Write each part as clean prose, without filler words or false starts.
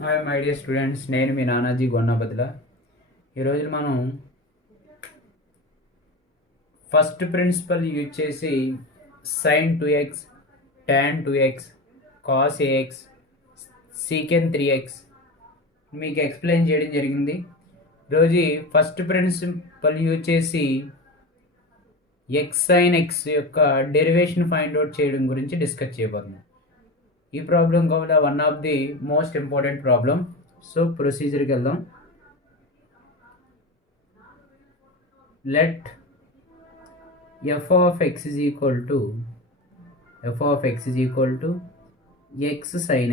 Hi my dear students, నేను మీ నానాజీ గొన్నబద్ల. ఈరోజు మనం ఫస్ట్ ప్రిన్సిపల్ యూజ్ చేసి sign 2x, tan 2x, cos ax, secant 3x మీకు ఎక్స్ప్లెయిన్ చేయడం జరిగింది. ఈరోజు ఫస్ట్ ప్రిన్సిపల్ యూజ్ చేసి x sin x యొక్క డెరివేషన్ ఫైండ్ అవుట్ చేయడం గురించి డిస్కస్ చేయబోతున్నాం. ఈ ప్రాబ్లం కూడా one of the most important problem. So ప్రొసీజర్కి వెళ్దాం. Let f of x is equal to x sin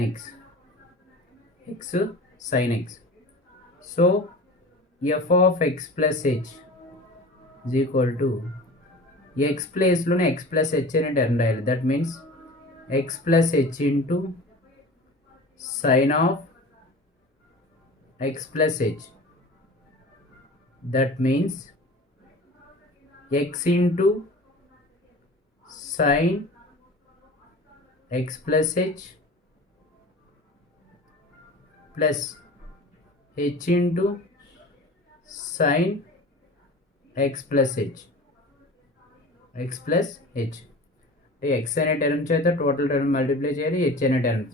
x. So f of x plus h is equal to x place లోనే x plus h అని టర్మ్ రాయాలి. That means x plus h into sin of x plus h. That means x into sin x plus h plus h into sin x plus h. x అనే term చేత total term multiply చేయాలి h అనే term.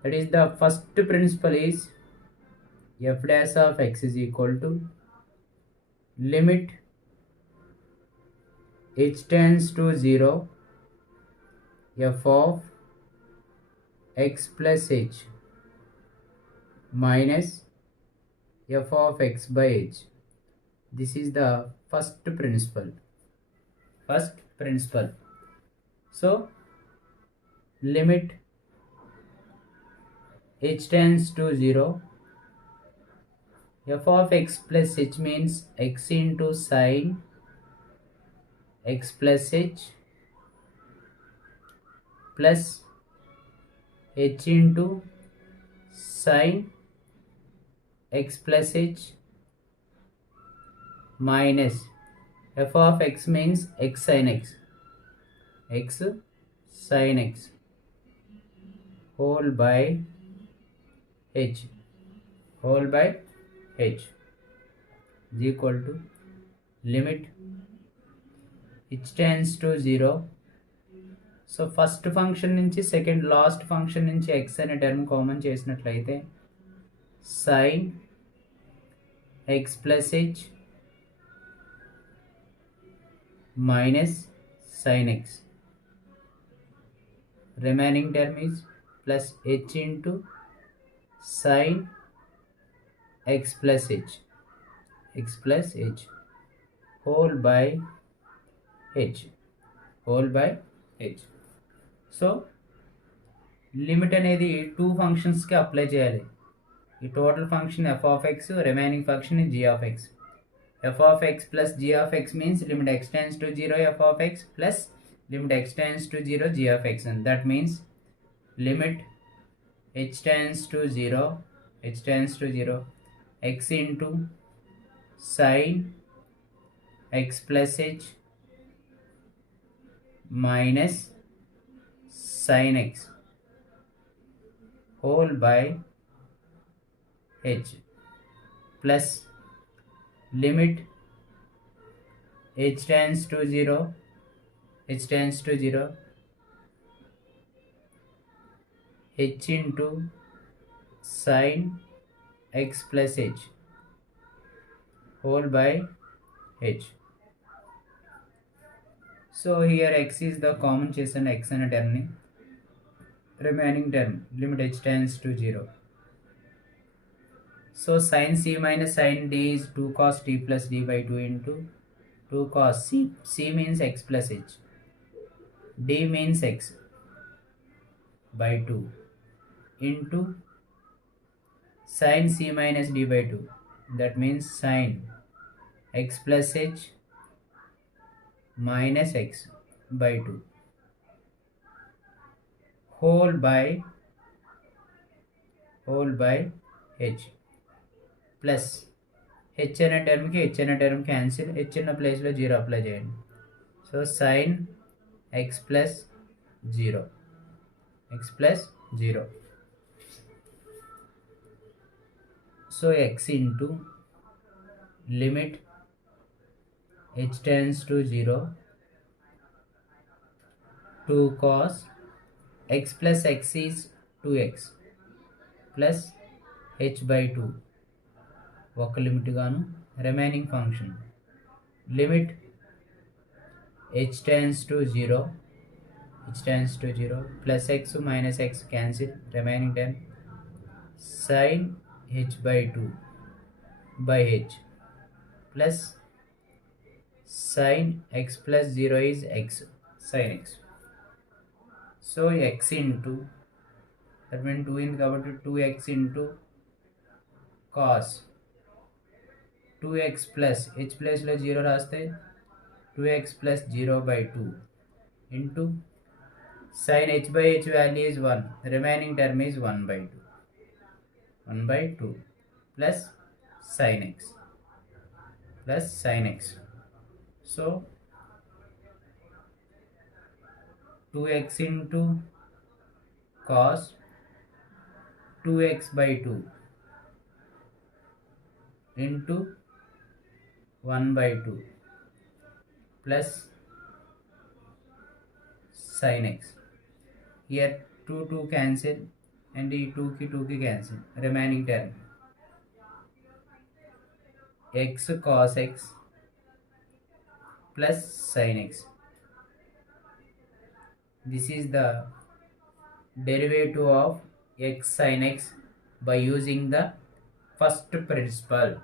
That is the first principle is f dash of x is equal to limit h tends to 0 f of x plus h minus f of x by h. This is the first principle. So limit h tends to 0 f of x plus h means x into sin x plus h plus h into sin x plus h minus f of x means x sin x whole by h is equal to limit h tends to 0. So first function నుంచి second last function నుంచి x అనే term common చేసినట్లయితే sin x plus h minus sin x. Remaining term is plus h into sin x plus h whole by h. So limit అనేది టూ ఫంక్షన్స్కి అప్లై చేయాలి. ఈ total function f of x, remaining function g of x. f of x plus g of x means limit x tends to 0 f of x plus limit x tends to 0 g of x, and that means limit h tends to 0 x into sin x plus h minus sin x whole by h plus limit h tends to 0 h into sin x plus h whole by h. So here x is the common చేసిన x అనే టర్మ్ ని, remaining term limit h tends to 0. So sin c minus sin d is 2 cos t plus d by 2 into 2 cos c means x plus h, d means x by 2 into sin c minus d by 2, that means sin x plus h minus x by 2 whole by h plus h అనే టర్మ్కి h అనే term cancel, h ఉన్న ప్లేస్లో 0 అప్లై చేయండి. So sin x plus 0. So x into limit h tends to 0 to cos x plus x is 2x plus h by 2 ఒక లిమిట్ గాను remaining function limit h tends to 0 plus x minus x cancel remaining term sin h by 2 by h plus sin x plus 0 is x sin x. So x into that means 2 in కాబట్టి 2x into cos 2x plus h plus లో 0 రాస్తే 2x plus 0 by 2 into sin h by h value is 1 remaining term is 1 by 2 plus sin x. So 2x into cos 2x by 2 into 1 by 2 plus sin x. Here 2 cancel and the 2 ki cancel. Remaining term x cos x plus sin x. This is the derivative of x sin x by using the first principle.